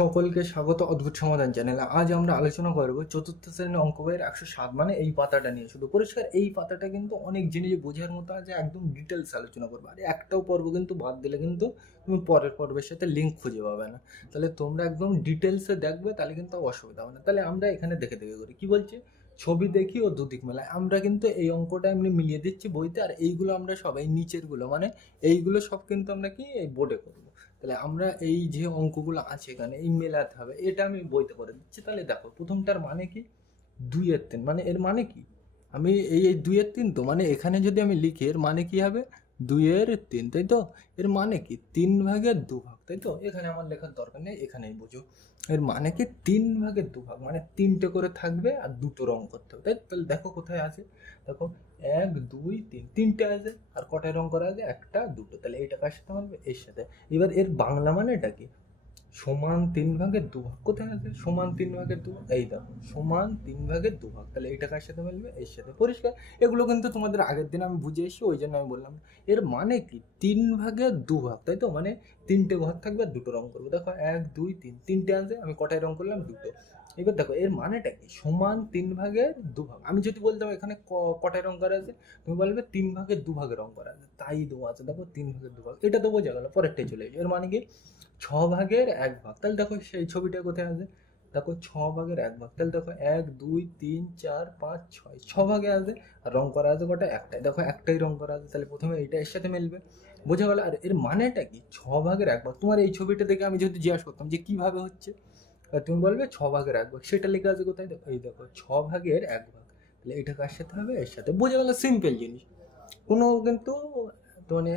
সকলকে স্বাগত অদ্ভুত সমাধান চ্যানেলে। আজ আমরা আলোচনা করব চতুর্থ শ্রেণীর অঙ্ক বইয়ের 107 মানে এই পাতাটা নিয়ে। শুধু পরিষ্কার এই পাতাটা কিন্তু অনেক জিনিস বোঝার মতো আছে, একদম ডিটেলস আলোচনা করবো। আর একটাও পর্ব কিন্তু বাদ দিলে কিন্তু তুমি পরের পর্বের সাথে লিঙ্ক খুঁজে পাবে না। তাহলে তোমরা একদম ডিটেলসে দেখবে, তাহলে কিন্তু অসুবিধা হবে না। তাহলে আমরা এখানে দেখে দেখে করি কি বলছে, ছবি দেখি ও দুদিক মেলায়। আমরা কিন্তু এই অঙ্কটা এমনি মিলিয়ে দিচ্ছি বইতে, আর এইগুলো আমরা সবাই নিচেরগুলো মানে এইগুলো সব কিন্তু আমরা কি এই বোর্ডে করবো। তাহলে আমরা এই যে অঙ্কগুলো আছে এখানে এই মেলাতে হবে, এটা আমি বইতে করে দিচ্ছি। তাহলে দেখো প্রথমটার মানে কি, 2/3, মানে এর মানে কি, আমি এই 2/3 তো মানে এখানে যদি আমি লিখি এর মানে কি হবে 2/3, তাই তো। এর মানে কি 3/2, তাই তো। এখানে আমার লেখার দরকার নেই, এখানেই বুঝো। এর মানে কি 3/2, মানে তিনটে করে থাকবে আর দুটো রং করতে হবে, তাই। তাহলে দেখো কোথায় আছে, দেখো 1 2 3, তিনটে আছে। আর কটায় রং করা আছে, একটা দুটো। তাহলে এইটা কার সাথে হবে, এর সাথে। এবার এর বাংলা মানেটা কি, সমান 3/2। কোথায় আছে সমান 3/2, এই দেখো সমান 3/2। তাহলে এটা কার সাথে মিলবে, এর সাথে। পরিষ্কার। এগুলো কিন্তু তোমাদের আগের দিন আমি বুঝে এসেছি, ওই জন্য আমি বললাম। এর মানে কি 3/2, তাই তো। মানে তিনটে ঘর থাকবে আর দুটো রং করবো। দেখো 1 2 3, তিনটে আছে, আমি কটায় রং করলাম, দুটো। এবার দেখো এর মানেটা কি, সমান 3/2। আমি যদি বলতাম এখানে কটায় রং করা আছে, তুমি বলবে 3/2 রং করা আছে, তাই দেওয়া আছে। দেখো 3/2, এটা তো বোঝা গেল। পরেরটাই চলে এসে এর মানে কি 6/1। তাহলে দেখো সেই ছবিটা কোথায় আছে, দেখো 6/1। তাহলে দেখো 1 2 3 4 5 6, 6 ভাগে আছে। আর রং করা আছে কটা, একটাই। দেখো একটাই রং করা আছে, তাহলে প্রথমে এইটা এর সাথে মিলবে। বোঝা গেল। আর এর মানেটা কি, 6/1। তোমার এই ছবিটা দেখে আমি যদি জিজ্ঞাসা করতাম যে কিভাবে হচ্ছে, তুমি বলবে 6/1। সেটা লেখা আছে কোথায়, দেখো এই দেখো 6/1। তাহলে এটা কার সাথে হবে, এর সাথে। বোঝা গেল, সিম্পল জিনিস, কোনো কিন্তু মানে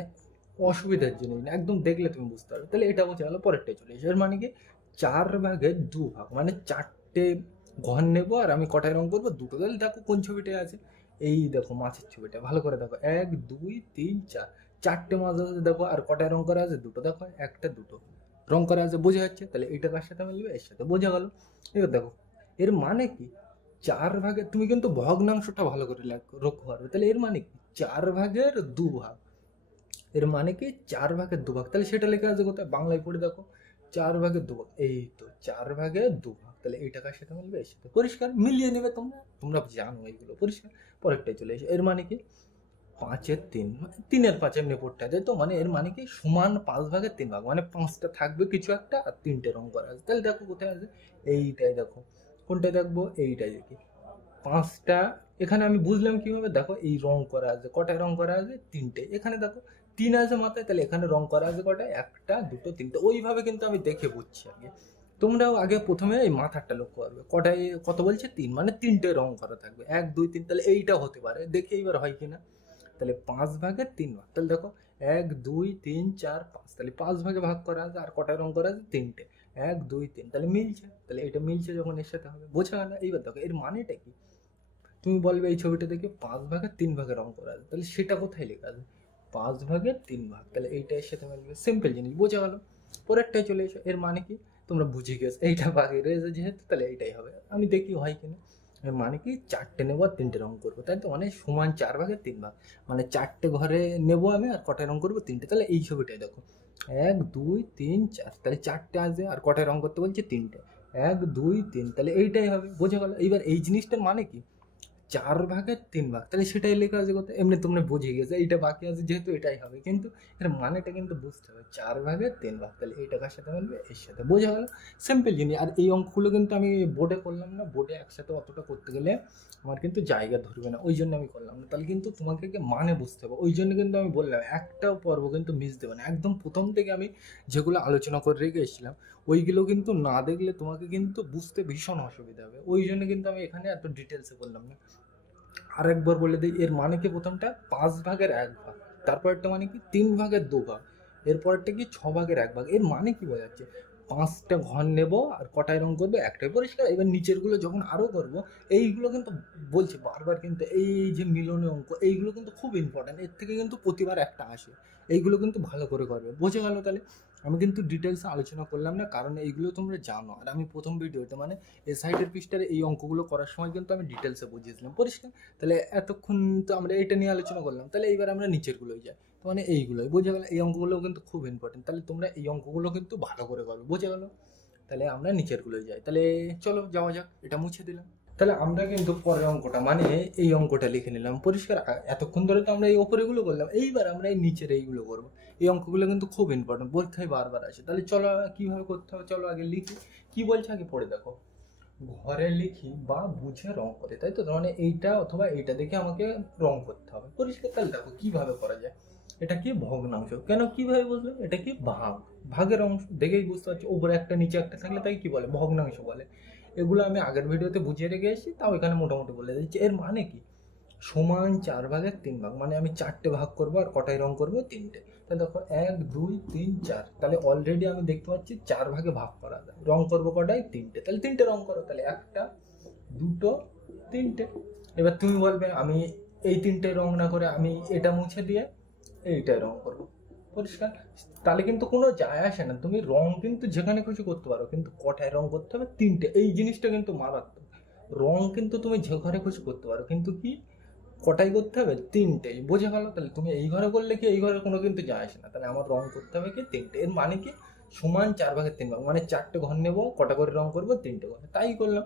অসুবিধার জিনিস না, একদম দেখলে তুমি বুঝতে পারবে। তাহলে এটা বোঝা গেল। পরেরটাই চলে এসে এর মানে কি 4/2, মানে চারটে ঘর নেবো আর আমি কটায় রং করবো, দুটো। তাহলে দেখো কোন ছবিটায় আছে, এই দেখো মাছের ছবিটা, ভালো করে দেখো 1 2 3 4, চারটে মাছ আছে দেখো। আর কটায় রং করা আছে, দুটো। দেখো একটা দুটো রং করা আছে, বোঝা যাচ্ছে। তাহলে এটা কার সাথে মিলবে, এর সাথে। বোঝা গেল। এবার দেখো এর মানে কি 4 ভাগে, তুমি কিন্তু ভগ্নাংশটা ভালো করে লক্ষ্য করবে। তাহলে এর মানে কি 4/2। এর মানে কি 4/2। তাহলে সেটা লেখা আছে কোথায়, বাংলায় পড়ে দেখো 4/2, এই তো 4/2। তাহলে এই টাকার সাথে মিলবে, এর সাথে। পরিষ্কার, মিলিয়ে নেবে তোমরা, তোমরা জানো এইগুলো। পরিষ্কার। পরেরটাই চলে এসে এর মানে কি 5/3, মানে 3/5 এমনি পড়তে হয়, তাই তো। মানে এর মানে কি সমান 5/3, মানে পাঁচটা থাকবে কিছু একটা আর তিনটে রং করা আছে। তাহলে দেখো কোথায় আছে, এইটাই দেখো। কোনটাই দেখবো, এইটাই দেখি। পাঁচটা এখানে আমি বুঝলাম কিভাবে, দেখো এই রং করা আছে, কটায় রং করা আছে, তিনটে। এখানে দেখো 3 আছে মাথায়, তাহলে এখানে রং করা আছে কটায়, একটা দুটো তিনটে। ওইভাবে কিন্তু আমি দেখে বুঝছি আগে। তোমরাও আগে প্রথমে এই মাথারটা লক্ষ্য করবে, কটায় কত বলছে, 3, মানে তিনটে রং করা থাকবে, 1 2 3। তাহলে এইটা হতে পারে, দেখে এইবার হয় কিনা। তাহলে 5/3। তাহলে দেখো 1 2 3 4 5, তাহলে 5 ভাগে ভাগ করা আছে আর কটায় রং করা আছে, তিনটে। 1 2 3, তাহলে মিলছে। তাহলে এটা মিলছে যখন এর সাথে হবে, বোঝা গেল। এইবার দেখো এর মানেটা কি, তুমি বলবে এই ছবিটা দেখে 5/3 রং করা আছে, তাহলে সেটা কোথায় লেখা আছে, 5/3। তাহলে এইটা এর সাথে মিলবে, সিম্পল জিনিস, বোঝা গেল। পরেরটাই চলে এসো। এর মানে কি, তোমরা বুঝে গেছো, এইটা ভাগে রয়েছে যেহেতু, তাহলে এইটাই হবে। আমি দেখি হয় কিনা। এর মানে কি চারটে নেবো আর তিনটে রং করবো, তাই তো। মানে সমান 4/3, মানে চারটে ঘরে নেবো আমি আর কটায় রং করবো, তিনটে। তাহলে এই ছবিটাই দেখো 1 2 3 4, তাহলে চারটে আছে আর কটায় রং করতে বলছে, তিনটে। 1 2 3, তাহলে এইটাই হবে, বোঝা গেল। এইবার এই জিনিসটার মানে কি 4/3, তাহলে সেটাই লেখা আছে কোথায়, এমনি তোমরা বুঝে গেছো এইটা বাকি আছে যেহেতু এটাই হবে, কিন্তু এর মানেটা কিন্তু বুঝতে হবে। 4/3, তাহলে এই টাকার সাথে মিলবে, এর সাথে। বোঝা গেল, সিম্পল জিনিস। আর এই অঙ্কগুলো কিন্তু আমি বোর্ডে করলাম না, বোর্ডে একসাথে অতটা করতে গেলে আমার কিন্তু জায়গা ধরবে না, ওই জন্য আমি করলাম না। তাহলে কিন্তু তোমাকে মানে বুঝতে হবে, ওই জন্য কিন্তু আমি বললাম একটাও পর্ব কিন্তু মিস দেবে না। একদম প্রথম থেকে আমি যেগুলো আলোচনা করে রেখে এসেছিলাম ওইগুলো কিন্তু না দেখলে তোমাকে কিন্তু বুঝতে ভীষণ অসুবিধা হবে, ওই জন্য কিন্তু আমি এখানে এত ডিটেলসে বললাম না। আরেকবার বলে দিই, এর মানে কি প্রথমটা 5/1, তারপরটা মানে কি 3/2, এরপরটা কি 6/1। এর মানে কি বোঝাচ্ছে, পাঁচটা ঘর নেব আর কটায় রং করবে, একটাই। পরিষ্কার। এবার নিচের গুলো যখন আরো করবো, এইগুলো কিন্তু বলছি বারবার, কিন্তু এই যে মিলনীয় অঙ্ক এইগুলো কিন্তু খুব ইম্পর্টেন্ট, এর থেকে কিন্তু প্রতিবার একটা আসে। এইগুলো কিন্তু ভালো করে করবে, বোঝা গেল। তাহলে আমি কিন্তু ডিটেলসে আলোচনা করলাম না, কারণ এইগুলো তোমরা জানো। আর আমি প্রথম ভিডিওতে মানে এই সাইডের পৃষ্ঠার এই অঙ্কগুলো করার সময় কিন্তু আমি ডিটেলসে বুঝিয়েছিলাম। পরিষ্কার। তাহলে এতক্ষণ তো আমরা এটা নিয়ে আলোচনা করলাম, তাহলে এইবার আমরা নিচেরগুলোই যাই। তো মানে এইগুলোই বোঝা গেল, এই অঙ্কগুলো কিন্তু খুব ইম্পর্টেন্ট। তাহলে তোমরা এই অঙ্কগুলো কিন্তু ভালো করে করবে, বোঝা গেল। তাহলে আমরা নিচেরগুলো যাই। তাহলে চলো যাওয়া যাক, এটা মুছে দিলাম। তাহলে আমরা কিন্তু পরের অঙ্কটা মানে এই অঙ্কটা লিখে নিলাম পরিষ্কার। এতক্ষণ ধরে তো আমরা এই ওপরেগুলো করলাম, এইবার আমরা এই নিচের এইগুলো করবো। এই অঙ্কগুলো কিন্তু খুব ইম্পর্টেন্ট, পরীক্ষায় বারবার আসে। তাহলে চলো কিভাবে করতে হবে, চলো আগে লিখি। কি বলছে আগে পড়ে দেখো। ঘরে লিখি বা বুঝে রং করে, তাই তো? মানে এইটা অথবা এইটা দেখে আমাকে রং করতে হবে পরিষ্কার। তাহলে দেখো কিভাবে করা যায়। এটা কি ভগ্নাংশ, কেন কিভাবে বুঝলাম? এটা কি ভাগ, ভাগের অংশ দেখেই বুঝতে পারছি। উপরে একটা নিচে একটা থাকলে তাই কি বলে, ভগ্নাংশ বলে। এগুলো আমি আগের ভিডিওতে বুঝিয়ে রেখে এসেছি, তাও এখানে মোটামুটি বলে দিচ্ছি। এর মানে কি, সমান 4/3 মানে আমি 4টে ভাগ করবো আর কটায় রং করবো, 3টে। তাহলে দেখো 1 2 3 4, তাহলে অলরেডি আমি দেখতে পাচ্ছি 4 ভাগে ভাগ করা যায়। রং করবো কটায়, 3টে। তাহলে 3টে রং করো। তাহলে 1টা 2টো 3টে। এবার তুমি বলবে আমি এই 3টে রং না করে আমি এটা মুছে দিয়ে এইটাই রং করবো, পরিষ্কার। তাহলে কিন্তু কোনো যায় আসে না, তুমি রং কিন্তু যেখানে খুশি করতে পারো, কিন্তু কটায় রং করতে হবে, 3টে। এই জিনিসটা কিন্তু মারাত্মক। রং কিন্তু তুমি যে ঘরে খুশি করতে পারো, কিন্তু কি কটাই করতে হবে, 3টেই। বোঝা গেল? তাহলে তুমি এই ঘরে করলে কি এই ঘরে কোনো কিন্তু যায় আসে না। তাহলে আমার রং করতে হবে কি, 3টে। এর মানে কি, সমান 4/3 মানে 4টে ঘর নেবো, কটা করে রং করবো, 3টে করে। তাই করলাম।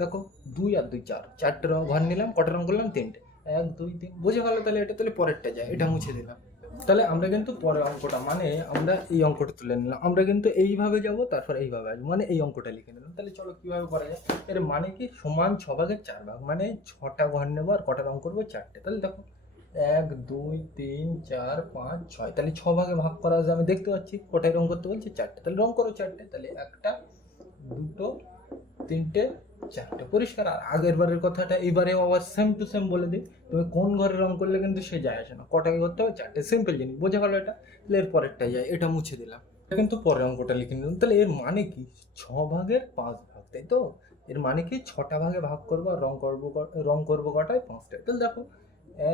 দেখো 2 আর 2 4, 4টে ঘর নিলাম, কটা রং করলাম, 3টে। 1 2 3, বোঝা গেল? তাহলে এটা তাহলে পরেরটা যায়, এটা মুছে দিলাম। তাহলে আমরা কিন্তু পরের অঙ্কটা মানে আমরা এই অঙ্কটা তুলে নিলাম। আমরা কিন্তু এইভাবে যাব, তারপর এইভাবে আসবো, মানে এই অঙ্কটা লিখে নিলাম। তাহলে চলো কিভাবে করা যায়। এর মানে কি, সমান 6/4 মানে 6টা ঘর নেবো আর কটা রং করবো, 4টে। তাহলে দেখো 1 2 3 4 5 6, তাহলে 6 ভাগে ভাগ করা আছে। আমি দেখতে পাচ্ছি কটায় রং করতে বলছি, 4টে। তাহলে রং করো 4টে। তাহলে 1টা 2টো 3টে 4টে, পরিষ্কার। আর আগের বারের কথাটা এবারেও আবার সেম টু সেম বলে দিই। তুমি কোন ঘরে রং করলে কিন্তু সে যায় আসে না, কটাকে করতে হবে, 4টে। সিম্পল জিনিস, বোঝা গেল এটা? তাহলে এর পরেরটা যায়, এটা মুছে দিলাম। কিন্তু পরের অঙ্কটা লিখে নিলাম। তাহলে এর মানে কি, 6/5, তাই তো? এর মানে কি, 6টা ভাগে ভাগ করবো আর রং করবো কটায়, 5টায়। তাহলে দেখো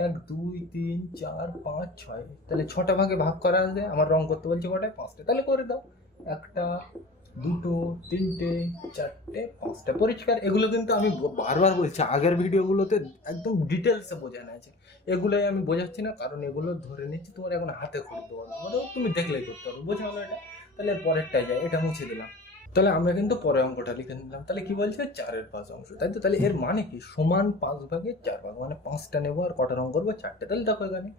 1 2 3 4 5 6, তাহলে 6টা ভাগে ভাগ করা আছে, আমার রং করতে বলছে কটায়, 5টায়। তাহলে করে দাও। 1টা 2টো 3টে 4টে 5টা, পরিষ্কার। এগুলো কিন্তু আমি বারবার বলছি, আগের ভিডিওগুলোতে একদম ডিটেলসে বোঝানো আছে। এগুলোই আমি বোঝাচ্ছি না, কারণ এগুলো ধরে নিচ্ছি তোমার এখন হাতে করে দেবো, মানে তুমি দেখলেই করতে পারো। বোঝা গেলো এটা? তাহলে এর পরেরটাই যায়, এটা মুছে দিলাম। তাহলে আমরা কিন্তু পরের অঙ্কটা লিখে নিলাম। তাহলে কি বলছে, 4/5 অংশ, তাই তো? তাহলে এর মানে কি, সমান 5/4 মানে 5টা নেবো আর কটা রং করবো, 4টে। তাহলে দেখো এখানে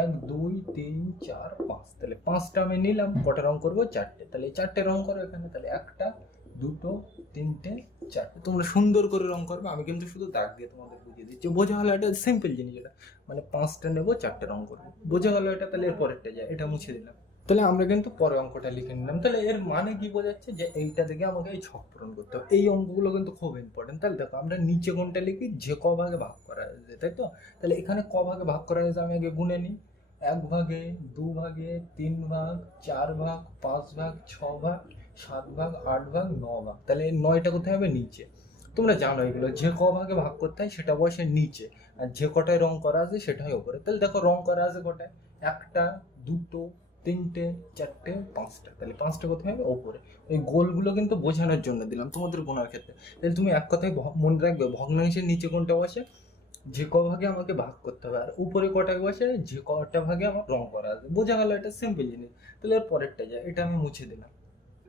1 2 3 4 5, তাহলে 5টা আমি নিলাম, কটা রং করবো, 4টে। তাহলে 4টে রং করো এখানে। তাহলে 1টা 2টো 3টে 4টে। তোমরা সুন্দর করে রং করবে, আমি কিন্তু শুধু দাগ দিয়ে তোমাদের বুঝিয়ে দিচ্ছি। বোঝা গেলো? এটা সিম্পল জিনিস এটা, মানে 5টা নেবো, 4টে রং করবো। বোঝা গেলো এটা? তাহলে এর পরেরটা যায়, এটা মুছে দিলাম। তাহলে আমরা কিন্তু পরের অঙ্কটা লিখে নিলাম। তাহলে এর মানে কি বোঝাচ্ছে, যে এইটা থেকে আমাকে এই ছক পূরণ করতে হবে। এই অঙ্কগুলো কিন্তু খুব ইম্পর্টেন্ট। তাহলে দেখো আমরা নিচে কোনটা লিখি, যে ক ভাগে ভাগ করা আছে, তাই তো? তাহলে এখানে ক ভাগে ভাগ করা আছে, আমি আগে গুনে নিই। 1 ভাগে 2 ভাগে 3 ভাগ 4 ভাগ 5 ভাগ 6 ভাগ 7 ভাগ 8 ভাগ 9 ভাগ। তাহলে 9টা কোথায় হবে, নিচে। তোমরা জানো এগুলো, যে ক ভাগে ভাগ করতে হয় সেটা বসে নিচে, আর যে কটায় রং করা আছে সেটা হয় উপরে। তাহলে দেখো রং করা আছে কটায়, 1টা 2টো 3টে 4টে 5টা। তাহলে 5টা কোথায় হবে, ওপরে। এই গোলগুলো কিন্তু বোঝানোর জন্য দিলাম তোমাদের গোনার ক্ষেত্রে। তাহলে তুমি এক কথায় মনে রাখবে, ভগ্নাংশের নিচে কোনটা বসে, যে ক ভাগে আমাকে ভাগ করতে হবে, আর উপরে কটায় বসে, যে কটা ভাগে আমার রং করা আছে। বোঝা গেল? এটা সিম্পল জিনিস। তাহলে এর পরেরটা যায়, এটা আমি মুছে দিলাম।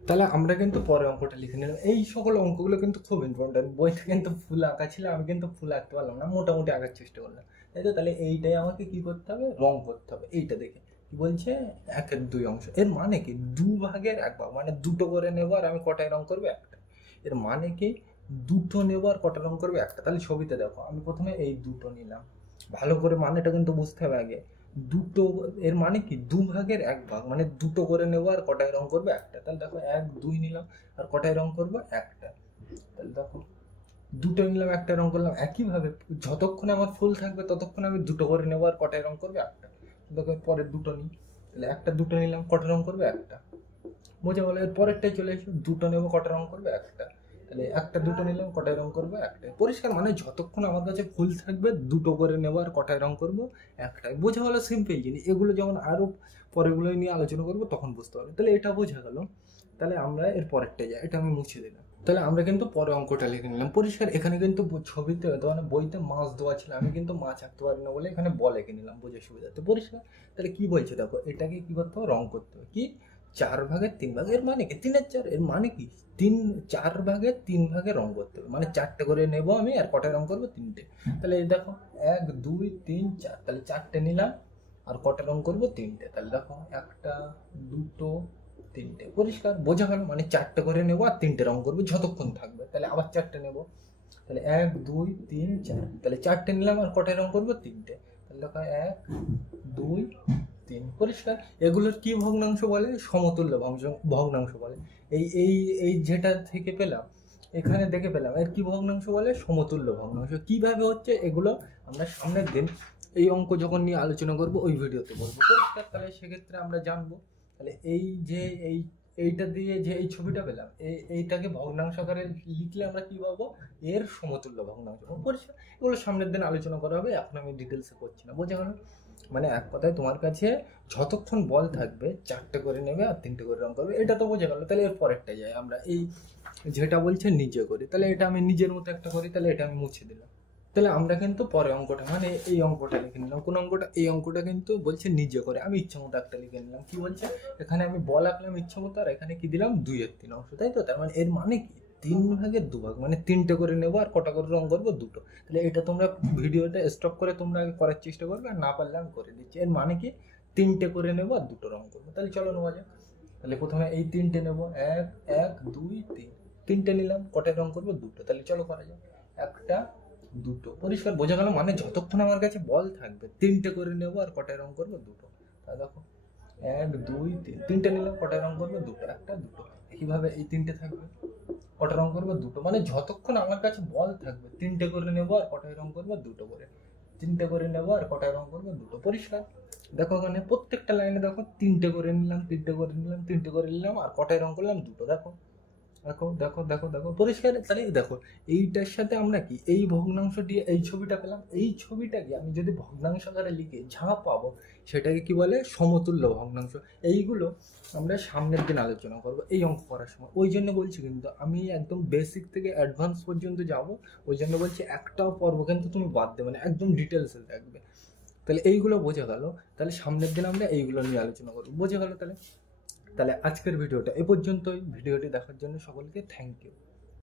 তাহলে আমরা কিন্তু পরের অঙ্কটা লিখে নিলাম। এই সকল অঙ্কগুলো কিন্তু খুব ইম্পর্টেন্ট। বইতে কিন্তু ফুল আঁকা ছিল, আমি কিন্তু ফুল আঁকতে পারলাম না, মোটামুটি আঁকার চেষ্টা করলাম, তাই তো? তাহলে এইটাই আমাকে কি করতে হবে, রং করতে হবে। এইটা দেখে কি বলছে, 1/2 অংশ। এর মানে কি, 2/1 মানে 2টো করে নেবো আর আমি কটায় রং করবো, 1টা। এর মানে কি, 2টো নেবো আর কটা রং করবো, 1টা। তাহলে ছবিতে দেখো, আমি প্রথমে এই 2টো নিলাম, ভালো করে মানেটা কিন্তু বুঝতে হবে আগে। 2টো, এর মানে কি, 2/1 মানে 2টো করে নেবো আর কটায় রং করবো, 1টা। তাহলে দেখো 1 2 নিলাম আর কটায় রং করবো, 1টা। তাহলে দেখো 2টো নিলাম, 1টা রং করলাম। একইভাবে যতক্ষণ আমার ফুল থাকবে ততক্ষণ আমি 2টো করে নেবো আর কটায় রং করবে, 1টা। দেখো পরে 2টো নিই, তাহলে 1টা 2টো নিলাম, কটা রং করবে, 1টা। বোঝা গেলো? এর পরেরটাই চলে এসো, 2টো নেবো, কটা রং করবে, 1টা। তাহলে 1টা 2টো নিলাম, কটায় রং করবো, 1টায়। পরিষ্কার, মানে যতক্ষণ আমার কাছে ফুল থাকবে 2টো করে নেবো আর কটায় রং করবো, 1টায়। বোঝা গেলো? সিম্পল জিনিস। এগুলো যখন আরো পরেগুলো নিয়ে আলোচনা করবো তখন বুঝতে পারবে। তাহলে এটা বোঝা গেল। তাহলে আমরা এর পরেরটা যাই, এটা আমি মুছে দিলাম। তাহলে আমরা কিন্তু পরে অঙ্কটা লিখে নিলাম, পরিষ্কার। এখানে কিন্তু ছবিতে মানে বইতে মাছ দেওয়া ছিল, আমি কিন্তু মাছ আঁকতে পারি না বলে এখানে বল এঁকে নিলাম বোঝার সুবিধাতে, পরিষ্কার। তাহলে কি বলছে দেখো, এটাকে কি করতে হবে, রং করতে হবে। কি, 4/3 এর মানে কি 3/4, এর মানে কি 4/3 রং করতে হবে, মানে 4টে করে নেব আমি, আর কটায় রং করবো 3টে। তাহলে এই দেখো 1 2 3 4, তাহলে 4টে নিলাম আর কটা রং করবো 3টে। তাহলে দেখো 1টা 2টো 3টে, পরিষ্কার বোঝা গেল। মানে 4টে করে নেবো আর 3টে রং করবো যতক্ষণ থাকবে। তাহলে আবার 4টে নেবো, তাহলে 1 2 3 4, তাহলে 4টে নিলাম আর কটায় রং করবো 3টে। তাহলে দেখো 1 2 3, পরিষ্কার। এগুলোর কি ভগ্নাংশ বলে? সমতুল্য ভগ্নাংশ বলে। এই এই এই যেটা থেকে পেলাম, এখানে দেখে পেলাম, এর কি ভগ্নাংশ বলে? সমতুল্য ভগ্নাংশ। কিভাবে হচ্ছে এগুলো আমরা সামনের দিন এই অঙ্ক যখন নিয়ে আলোচনা করব ওই ভিডিওতে বলবো, পরিষ্কার। তাহলে সেক্ষেত্রে আমরা জানবো। তাহলে এই যে এইটা দিয়ে যে এই ছবিটা পেলাম, এইটাকে ভগ্নাংশ আকারে লিখলে আমরা কি পাবো? এর সমতুল্য ভগ্নাংশ, পরিষ্কার। এগুলো সামনের দিন আলোচনা করা হবে, এখন আমি ডিটেলসে করছি না, বোঝা গেল? মানে এক কথায় তোমার কাছে যতক্ষণ বল থাকবে 4টে করে নেবে আর 3টে করে রং করবে, এটা তো বোঝা গেল। তাহলে এর পরেরটা যাই আমরা, এই যেটা বলছে নিজে করি, তাহলে এটা আমি নিজের মতো একটা করি, তাহলে এটা আমি মুছে দিলাম। তাহলে আমরা কিন্তু পরে অঙ্কটা, মানে এই অঙ্কটা লিখে নিলাম। কোন অঙ্কটা? এই অঙ্কটা কিন্তু বলছে নিজে করে, আমি ইচ্ছা মতো একটা লিখে নিলাম। কি বলছে এখানে? আমি বল আঁকলাম ইচ্ছা মতো, আর এখানে কি দিলাম? 2/3 অংশ, তাই তো? তার মানে এর মানে কি 3/2, মানে 3টে করে নেবো আর কটা করে রং করবো? 2টো। তাহলে এটা তোমরা ভিডিওটা স্টপ করে তোমরা আগে করার চেষ্টা করবে, আর না পারলে আমি করে দিচ্ছি। এর মানে কি 3টে করে নেবো আর 2টো রং করবো। তাহলে চলো নেওয়া যাক। তাহলে প্রথমে এই 3টে নেবো, 1 1 2 3, 3টে নিলাম, কটায় রং করবো? 2টো। তাহলে চলো করা যাক। 1টা 2টো, পরিষ্কার বোঝা গেল। মানে যতক্ষণ আমার কাছে বল থাকবে 3টে করে নেবো আর কটায় রং করবো? 2টো। তাহলে দেখো 1 2 3, 3টে নিলাম, কটায় রং করবো? 2টো, 1টা 2টো। একইভাবে এই 3টে থাকবে, কটা রং করবো? 2টো। মানে যতক্ষণ আমার কাছে বল থাকবে 3টে করে নেবো আর কটায় রং করবো? 2টো করে। 3টে করে নেবো আর কটায় রং করবো? 2টো, পরিষ্কার। দেখো এখানে প্রত্যেকটা লাইনে দেখো 3টে করে নিলাম, 3টে করে নিলাম, 3টে করে নিলাম, আর কটায় রং করলাম? 2টো। দেখো দেখো দেখো দেখো দেখো, পরিষ্কার। তাহলে দেখো এইটার সাথে আমরা কি এই ভগ্নাংশ দিয়ে এই ছবিটা পেলাম, এই ছবিটাকে আমি যদি ভগ্নাংশ আকারে লিখে যা পাবো সেটাকে কি বলে? সমতুল্য ভগ্নাংশ। এইগুলো আমরা সামনের দিন আলোচনা করবো এই অঙ্ক করার সময়। ওই জন্য বলছি কিন্তু আমি একদম বেসিক থেকে অ্যাডভান্স পর্যন্ত যাব, ওই জন্য বলছি একটাও পর্ব কিন্তু তুমি বাদ দেবে না, একদম ডিটেলসে থাকবে। তাহলে এইগুলো বোঝা গেল। তাহলে সামনের দিন আমরা এইগুলো নিয়ে আলোচনা করবো, বোঝা গেল? তাহলে আজকের ভিডিওটা এ পর্যন্তই। ভিডিওটি দেখার জন্য সকলকে থ্যাংক ইউ।